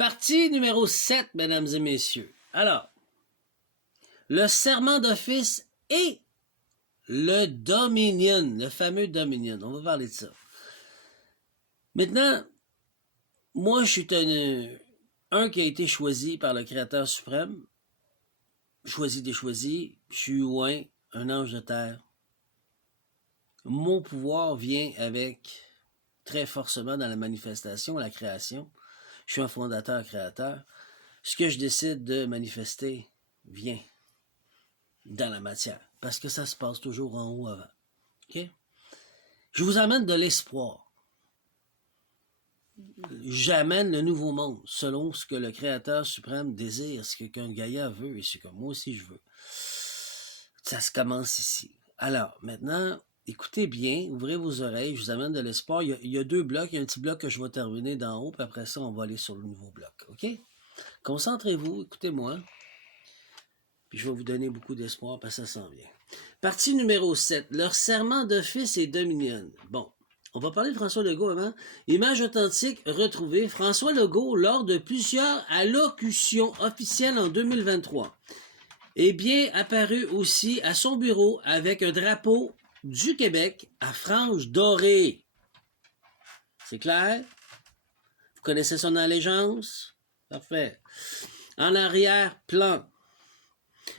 Partie numéro 7, mesdames et messieurs. Alors, le serment d'office et le Dominion, le fameux Dominion. On va parler de ça. Maintenant, moi, je suis un qui a été choisi par le Créateur suprême. Choisi des choisis. Je suis Ouin, un ange de terre. Mon pouvoir vient avec très forcément dans la manifestation, la création. Je suis un fondateur-créateur. Ce que je décide de manifester vient dans la matière. Parce que ça se passe toujours en haut avant. OK? Je vous amène de l'espoir. J'amène le nouveau monde selon ce que le Créateur suprême désire, ce qu'un Gaïa veut et ce que moi aussi je veux. Ça se commence ici. Alors, maintenant, écoutez bien, ouvrez vos oreilles, je vous amène de l'espoir. Il y a deux blocs, il y a un petit bloc que je vais terminer d'en haut, puis après ça, on va aller sur le nouveau bloc. OK? Concentrez-vous, écoutez-moi. Puis je vais vous donner beaucoup d'espoir parce que ça s'en vient. Partie numéro 7. Leur serment d'office et Dominion. Bon, on va parler de François Legault avant. Image authentique retrouvée. François Legault, lors de plusieurs allocutions officielles en 2023, est bien apparu aussi à son bureau avec un drapeau du Québec à franges dorées. C'est clair? Vous connaissez son allégeance? Parfait. En arrière-plan.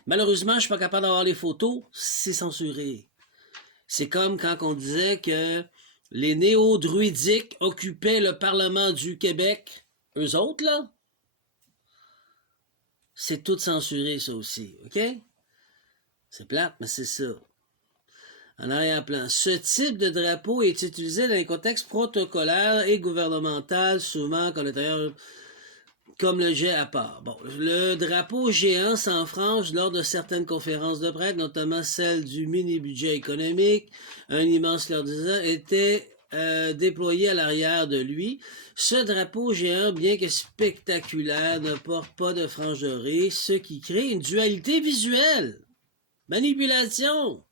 Malheureusement, je ne suis pas capable d'avoir les photos, c'est censuré. C'est comme quand on disait que les néo-druidiques occupaient le Parlement du Québec. Eux autres, là, c'est tout censuré, ça aussi, OK? C'est plate, mais c'est ça. En arrière-plan. Ce type de drapeau est utilisé dans les contextes protocolaires et gouvernementaux, souvent comme le jet à part. Bon, le drapeau géant sans frange lors de certaines conférences de presse, notamment celle du mini-budget économique, un immense fleur de était déployé à l'arrière de lui. Ce drapeau géant, bien que spectaculaire, ne porte pas de frange dorée, ce qui crée une dualité visuelle. Manipulation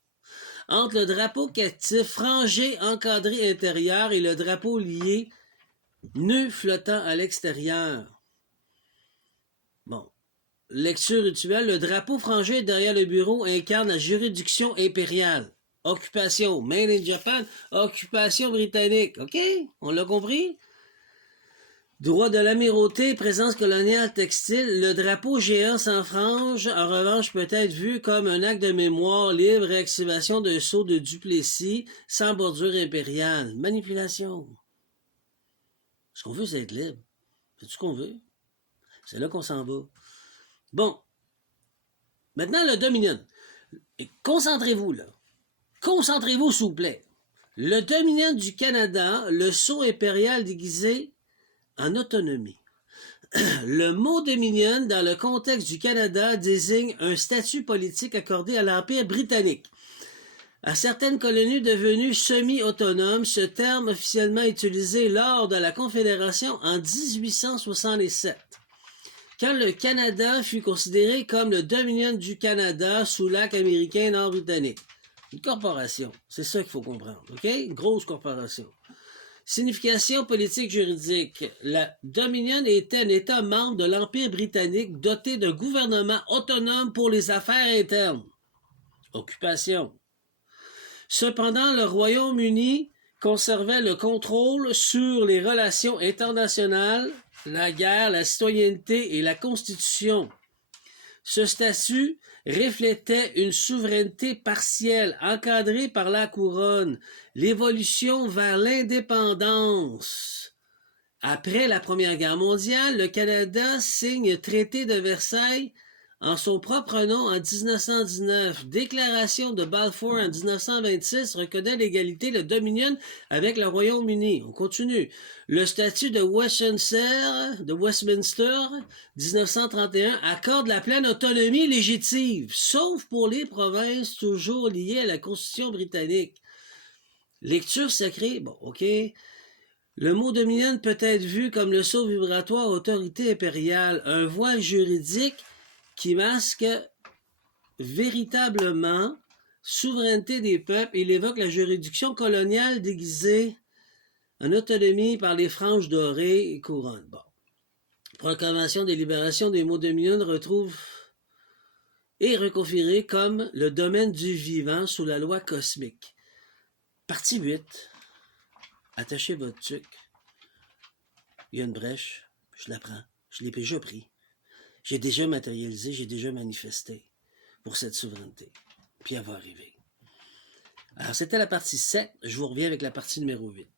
entre le drapeau captif frangé encadré intérieur et le drapeau lié, nœud flottant à l'extérieur. Bon. Lecture rituelle. Le drapeau frangé derrière le bureau incarne la juridiction impériale. Occupation. Made in Japan. Occupation britannique. OK? On l'a compris? Droit de l'amirauté, présence coloniale textile. Le drapeau géant sans frange, en revanche, peut être vu comme un acte de mémoire libre, réactivation d'un sceau de Duplessis, sans bordure impériale. Manipulation. Ce qu'on veut, c'est être libre. C'est tout ce qu'on veut. C'est là qu'on s'en va. Bon. Maintenant, le Dominion. Concentrez-vous, là. Concentrez-vous, s'il vous plaît. Le Dominion du Canada, le sceau impérial déguisé en autonomie. Le mot Dominion, dans le contexte du Canada, désigne un statut politique accordé à l'Empire britannique. À certaines colonies devenues semi-autonomes, ce terme officiellement utilisé lors de la Confédération en 1867. Quand le Canada fut considéré comme le Dominion du Canada sous l'acte américain nord-britannique. Une corporation, c'est ça qu'il faut comprendre, OK? Une grosse corporation. Signification politique juridique. La Dominion était un État membre de l'Empire britannique doté d'un gouvernement autonome pour les affaires internes. Occupation. Cependant, le Royaume-Uni conservait le contrôle sur les relations internationales, la guerre, la citoyenneté et la Constitution. Ce statut reflétait une souveraineté partielle encadrée par la couronne, l'évolution vers l'indépendance. Après la Première Guerre mondiale, le Canada signe le traité de Versailles en son propre nom en 1919. Déclaration de Balfour en 1926 reconnaît l'égalité, le Dominion avec le Royaume-Uni. On continue. Le statut de Westminster, 1931, accorde la pleine autonomie législative, sauf pour les provinces toujours liées à la Constitution britannique. Lecture sacrée, bon, OK. Le mot Dominion peut être vu comme le sceau vibratoire autorité impériale, un voile juridique qui masque véritablement souveraineté des peuples. Il évoque la juridiction coloniale déguisée en autonomie par les franges dorées et couronnes. Bon. Proclamation des libérations des mots dominants retrouve et reconfiguré comme le domaine du vivant sous la loi cosmique. Partie 8. Attachez votre tuque. Il y a une brèche. Je la prends. Je l'ai déjà pris. J'ai déjà matérialisé, j'ai déjà manifesté pour cette souveraineté. Puis elle va arriver. Alors, c'était la partie 7. Je vous reviens avec la partie numéro 8.